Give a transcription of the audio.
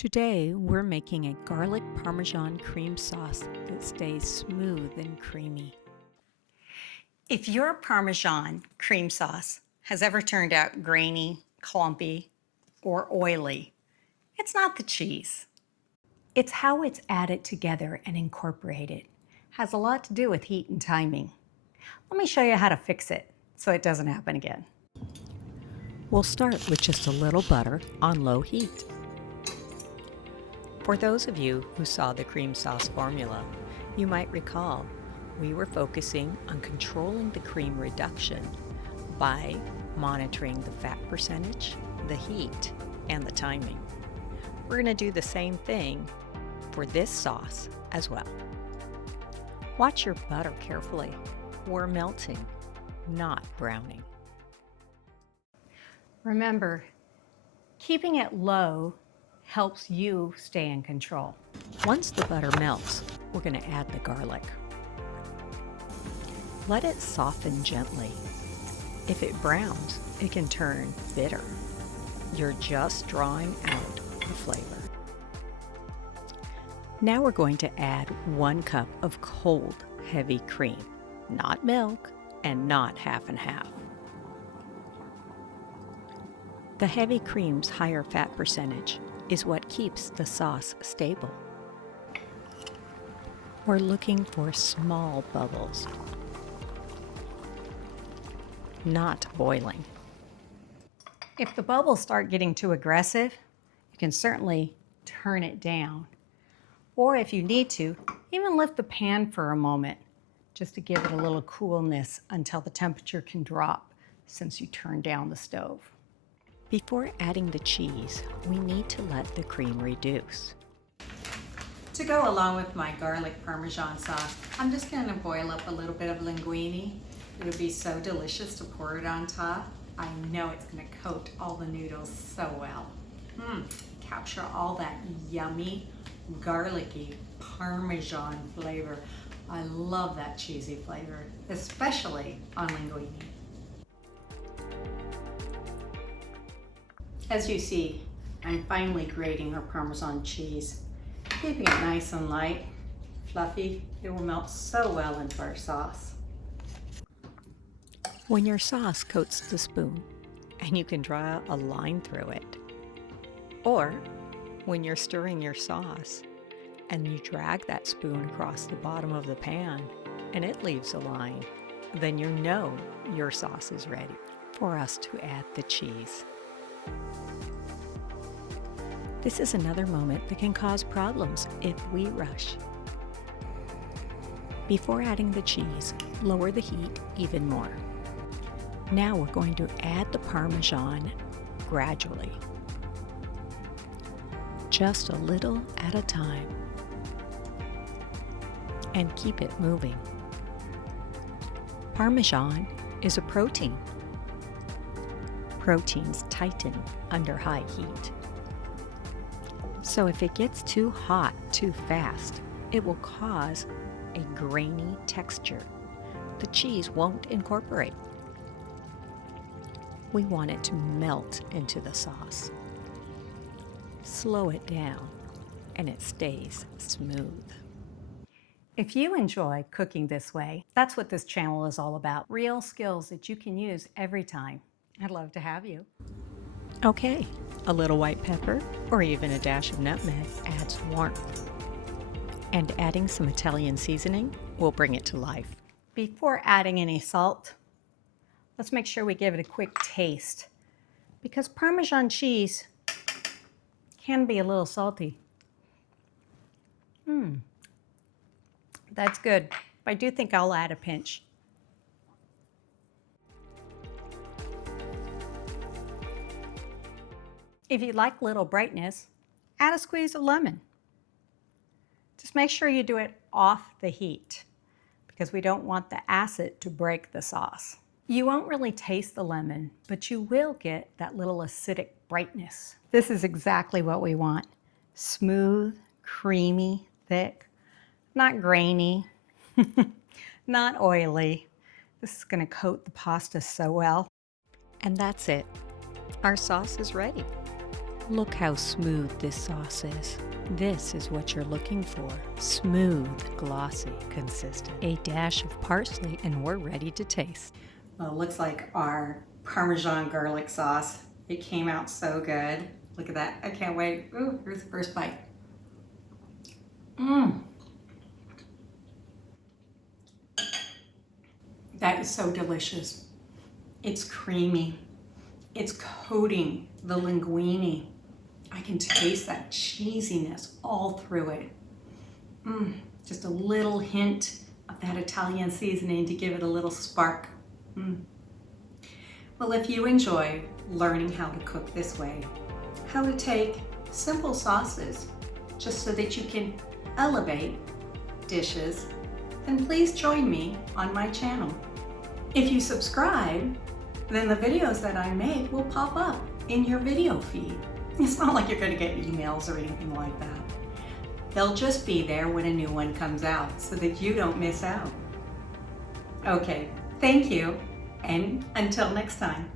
Today, we're making a garlic Parmesan cream sauce that stays smooth and creamy. If your Parmesan cream sauce has ever turned out grainy, clumpy, or oily, it's not the cheese. It's how it's added together and incorporated. It has a lot to do with heat and timing. Let me show you how to fix it so it doesn't happen again. We'll start with just a little butter on low heat. For those of you who saw the cream sauce formula, you might recall we were focusing on controlling the cream reduction by monitoring the fat percentage, the heat, and the timing. We're going to do the same thing for this sauce as well. Watch your butter carefully. We're melting, not browning. Remember, keeping it low helps you stay in control. Once the butter melts, we're going to add the garlic. Let it soften gently. If it browns, it can turn bitter. You're just drawing out the flavor. Now we're going to add 1 cup of cold, heavy cream, not milk and not half and half. The heavy cream's higher fat percentage is what keeps the sauce stable. We're looking for small bubbles, not boiling. If the bubbles start getting too aggressive, you can certainly turn it down. Or if you need to, even lift the pan for a moment just to give it a little coolness until the temperature can drop since you turned down the stove. Before adding the cheese, we need to let the cream reduce. To go along with my garlic Parmesan sauce, I'm just going to boil up a little bit of linguine. It would be so delicious to pour it on top. I know it's going to coat all the noodles so well. Capture all that yummy, garlicky Parmesan flavor. I love that cheesy flavor, especially on linguine. As you see, I'm finely grating our Parmesan cheese, keeping it nice and light, fluffy. It will melt so well into our sauce. When your sauce coats the spoon, and you can draw a line through it, or when you're stirring your sauce and you drag that spoon across the bottom of the pan and it leaves a line, then you know your sauce is ready for us to add the cheese. This is another moment that can cause problems if we rush. Before adding the cheese, lower the heat even more. Now we're going to add the Parmesan gradually, just a little at a time, and keep it moving. Parmesan is a protein. Proteins tighten under high heat. So if it gets too hot too fast, it will cause a grainy texture. The cheese won't incorporate. We want it to melt into the sauce. Slow it down and it stays smooth. If you enjoy cooking this way, that's what this channel is all about. Real skills that you can use every time. I'd love to have you. Okay, a little white pepper or even a dash of nutmeg adds warmth. And adding some Italian seasoning will bring it to life. Before adding any salt, let's make sure we give it a quick taste, because Parmesan cheese can be a little salty. That's good. But I do think I'll add a pinch. If you'd like a little brightness, add a squeeze of lemon. Just make sure you do it off the heat because we don't want the acid to break the sauce. You won't really taste the lemon, but you will get that little acidic brightness. This is exactly what we want. Smooth, creamy, thick, not grainy, not oily. This is going to coat the pasta so well. And that's it. Our sauce is ready. Look how smooth this sauce is. This is what you're looking for. Smooth, glossy, consistent. A dash of parsley and we're ready to taste. Well, it looks like our Parmesan garlic sauce. It came out so good. Look at that. I can't wait. Ooh, here's the first bite. That is so delicious. It's creamy. It's coating the linguine. I can taste that cheesiness all through it. Just a little hint of that Italian seasoning to give it a little spark. Well, if you enjoy learning how to cook this way, how to take simple sauces just so that you can elevate dishes, then please join me on my channel. If you subscribe, then the videos that I make will pop up in your video feed. It's not like you're going to get emails or anything like that. They'll just be there when a new one comes out so that you don't miss out. Okay, thank you, and until next time.